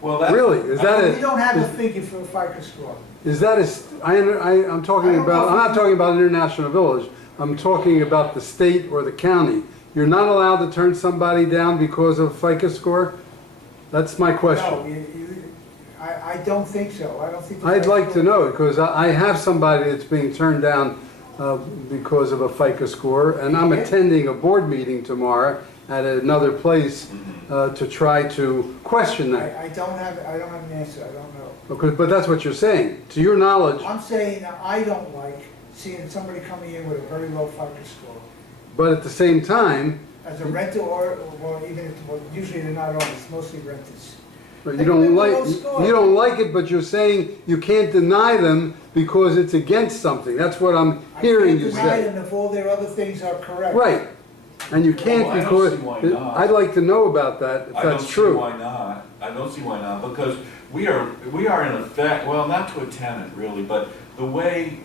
Well, that's. Really? Is that We don't have a figure for a FICO score. Is that I'm talking about, I'm not talking about International Village, I'm talking about the state or the county. You're not allowed to turn somebody down because of FICO score? That's my question. No, I don't think so. I don't think. I'd like to know, because I have somebody that's being turned down because of a FICO score, and I'm attending a board meeting tomorrow at another place to try to question that. I don't have an answer. I don't know. Okay, but that's what you're saying. To your knowledge, I'm saying that I don't like seeing somebody coming in with a very low FICO score. but at the same time, As a renter or even if, well, usually they're not owners, mostly renters. but They you don't come in like, with low score. you don't like it, but you're saying you can't deny them because it's against something. That's what I'm hearing you I can't deny say. them if all their other things are correct. Right. And you can't Well, I don't because, see why not. I'd like to know about that, if I don't that's see true. why not. I don't see why not, because we are in effect, well, not to a tenant really, but the way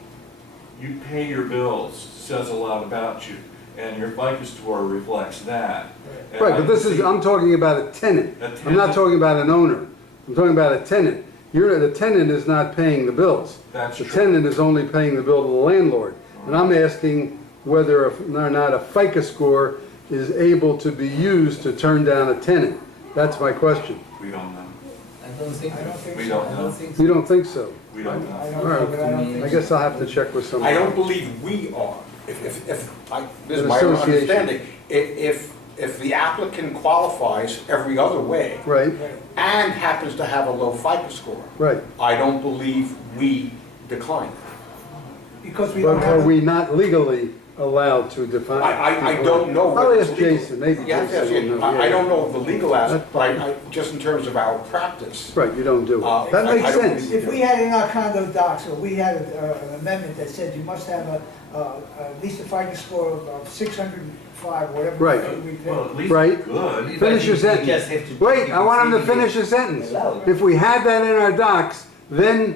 you pay your bills says a lot about you, and your FICO score reflects that. And Right, I but this can is, see- I'm talking about a tenant. A I'm not tenant? talking about an owner. I'm talking about a tenant. The tenant is not paying the bills. That's The true. tenant is only paying the bill to the landlord. And I'm asking whether or not a FICO score is able to be used to turn down a tenant. That's my question. We don't know. I don't think I don't so. think We so. don't I know. don't think so. You don't think so? We don't I know. don't All right. know, but I don't think I so. guess I'll have to check with I somebody. don't believe we are. This is An my own association. understanding. If the applicant qualifies every other way Right, Right. and happens to have a low FICO score, right. I don't believe we decline. Because we But don't are have. we not legally allowed to define? I don't know. I'll whether ask it's legal. Jason, maybe You have to ask Jason will him. know. I Yeah. don't know of the legal aspect, but just in terms of our practice. Right, you don't do it. That I makes don't sense. believe- If we had in our condo docs, or we had an amendment that said you must have at least a FICO score of 605, whatever. Right. we pay. Well, at least Right. good. Finish your We just have sentence. to- Wait, I want him to finish his sentence. Allowed. If we had that in our docs, then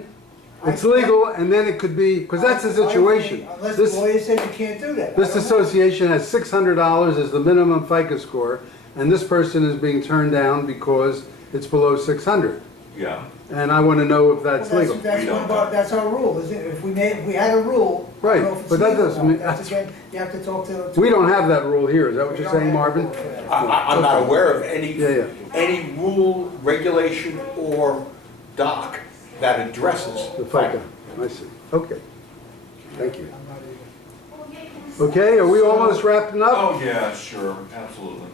it's legal, and then it could be, because that's the situation. Unless the This, lawyer said you can't do that. this I don't know. association has $600 as the minimum FICO score, and this person is being turned down because it's below 600. Yeah. And I want to know if Well, that's legal. That's We one don't of our, know. that's our rule, isn't it? If we had a rule. I don't Right, know if it's but that legal or doesn't not. mean- That's again, you have to talk to. We don't have that rule here, is that what We you're don't saying, have a Marvin? rule for that. I'm not aware of Yeah. any rule, regulation, or doc that addresses The FICO, I see. Okay, thank you. I'm not even- Okay, are we almost wrapping up? Oh, yeah, sure, absolutely.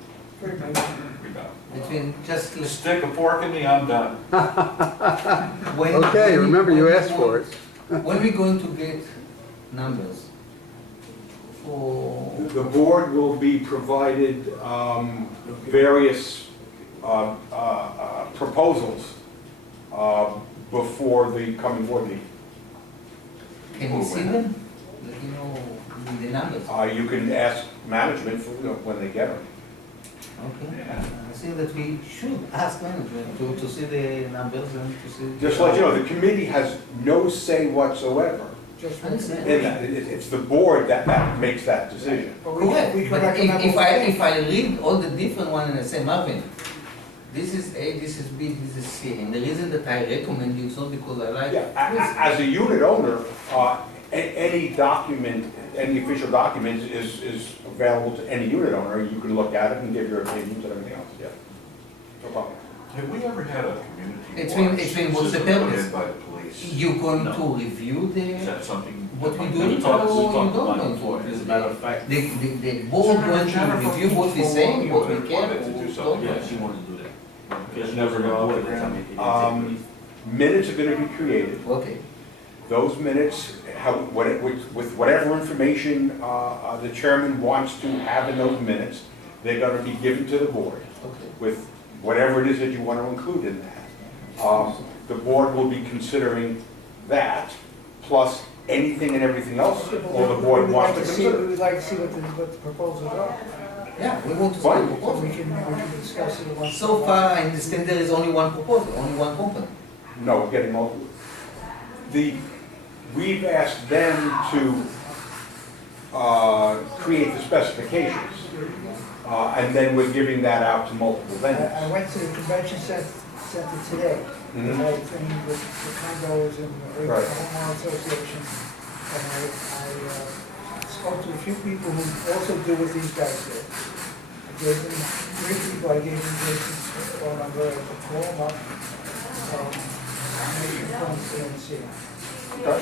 pretty much. We got Between just it. Stick a fork in me, I'm done. when. Okay, when- remember you when we asked for it. When we going to get numbers for, The board will be provided various proposals before the coming board meeting. can we see them? Like, you know, the numbers? You can ask management for, when they get them. Okay. I think that we should ask management to see the numbers and to see. Just to let you know, the committee has no say whatsoever Just I understand. in that. It's the board that makes that decision. But we Correct, can but recommend if what we I, think. if I read all the different one and I say, Marvin, this is A, this is B, this is C, and the reason that I recommend you is not because I like Yeah, this. as a unit owner, any document, any official document is available to any unit owner. You can look at it and give your opinions and everything else, yeah. No problem. Have we ever had a community It's been what's the system purpose? led by the police? You going No. to review Is the, that something? what we do, We or talked you about don't it want before, to? as a matter of fact. The board going to review what we say, what we can, Wanted to do what we something. don't. Yeah, she wanted to do that. It's never gonna work around. Minutes are gonna be created. Okay, Those minutes, with whatever information the chairman wants to have in those minutes, they're gonna be given to the board okay. with whatever it is that you want to include in that. The board will be considering that, plus anything and everything else all the board wants to We consider. would like to see what the proposals are. Yeah, we want to see Fine. the So proposal. we can discuss it once. So far, I understand there is only one proposal, only one company. No, we're getting multiple. We've asked them to create the specifications, and then we're giving that out to multiple vendors. I went to the convention center sent it today. The Mhm. whole thing with the condos and the Right. homeowner association. And I spoke to a few people who also deal with these guys there. I gave them, 3 people, I gave them Jason's phone number, to call them up. Maybe you phone them and see. So,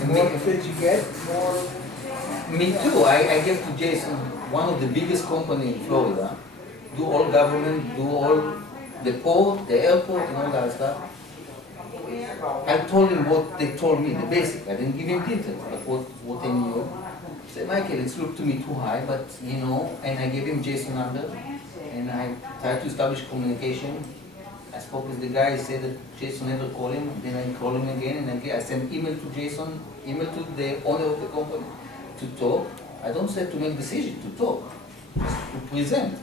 the more bids you get, more. Me too, I gave to Jason, one of the biggest company in Florida, do all government, do all the port, the airport and all that stuff. I told him what they told me, the basic, I didn't give him details, but what I knew. I said, Michael, it's looked to me too high, but you know, and I gave him Jason number, and I tried to establish communication. I spoke with the guy, he said that Jason never called him, then I called him again, and again, I sent email to Jason, email to the owner of the company to talk. I don't say to make decision, to talk, just to present.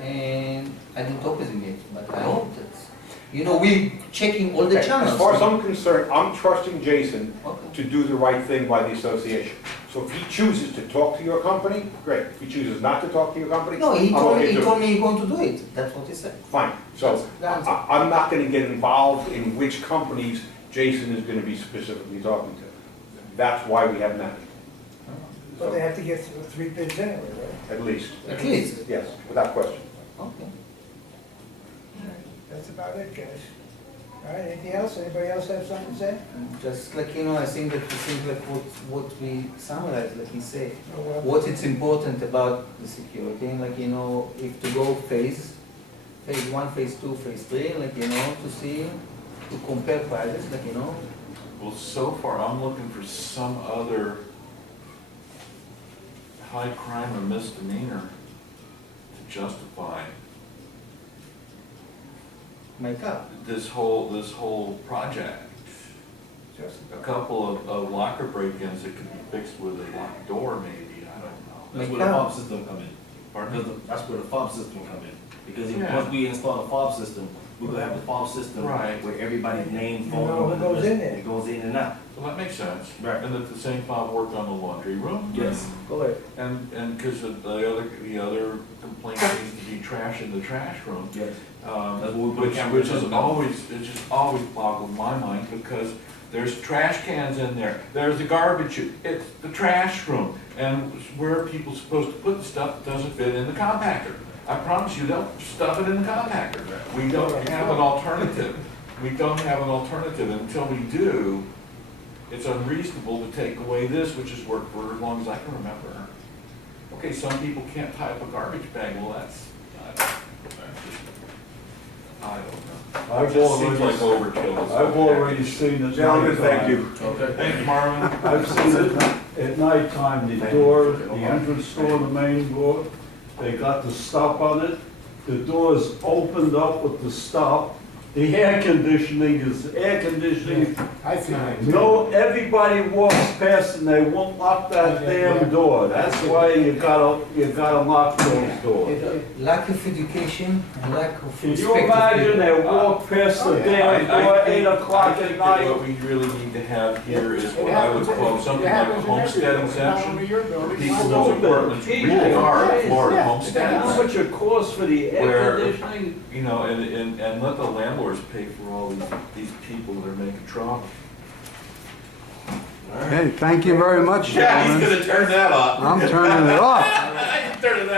And I didn't talk with him yet, but I hope that, you know, we checking all the Okay, channels. as far as I'm concerned, I'm trusting Jason Okay. to do the right thing by the association. So if he chooses to talk to your company, great. If he chooses not to talk to your company, No, he I'm told okay me, he too. told me he's going to do it, that's what he said. Fine, so That's- I'm not gonna get involved in which companies Jason is gonna be specifically talking to. That's why we have management, But they have to get 3 bids anyway, right? at least. At least, Yes, without question. okay. That's about it, guys. All right, anything else? Anybody else have something to say? Just like, you know, I think like what we summarized, like he said, No, well, what is important about the security, and like, you know, if to go phase 1, phase 2, phase 3, like, you know, to see, to compare prices, like, you know. Well, so far, I'm looking for some other high crime or misdemeanor to justify Make up. this whole project. just A couple of locker break-ins that could be fixed with a locked door, maybe, I don't know. That's where the fob system come in. Pardon? Because that's where the fob system come in. Because Yeah. once we install the fob system, we're gonna have the fob system Right. where everybody's name, You phone know number. who goes in there. It goes in and out. Well, that makes sense. Right. And that the same fob worked on the laundry room. Yes, go ahead. And because the other complaint seems to be trash in the trash room. Yes. Which That's what we put cameras is on. always, it just always boggled my mind, because there's trash cans in there, there's the garbage chute, it's the trash room, and where are people supposed to put the stuff that doesn't fit in the compactor? I promise you, they'll stuff it in the compactor. We don't have an alternative. We don't have an alternative. Until we do, it's unreasonable to take away this, which has worked for as long as I can remember. Okay, some people can't tie up a garbage bag, well, I don't know. I've It just seems already, like overkill. I've already seen it. Gentlemen, thank you. Okay. Thank you, Marvin. I've seen it at nighttime, the door, the entrance door, the main door, they got the stop on it. The door's opened up with the stop. The air conditioning is air conditioning. I think I do. No, everybody walks past and they won't lock that damn door. That's why you gotta lock those doors. Lack of education, and lack of Can respect. you imagine they walk past the damn door 8 o'clock I at think that night? what we really need to have here is what I would call something like a homestead exemption. People those apartments really are Florida How homesteads, much it costs for the air Where- conditioning? you know, and let the landlords pay for all these people that are making trouble. Okay, thank you very much, gentlemen. gonna turn that off. I'm turning it off. Turn it off.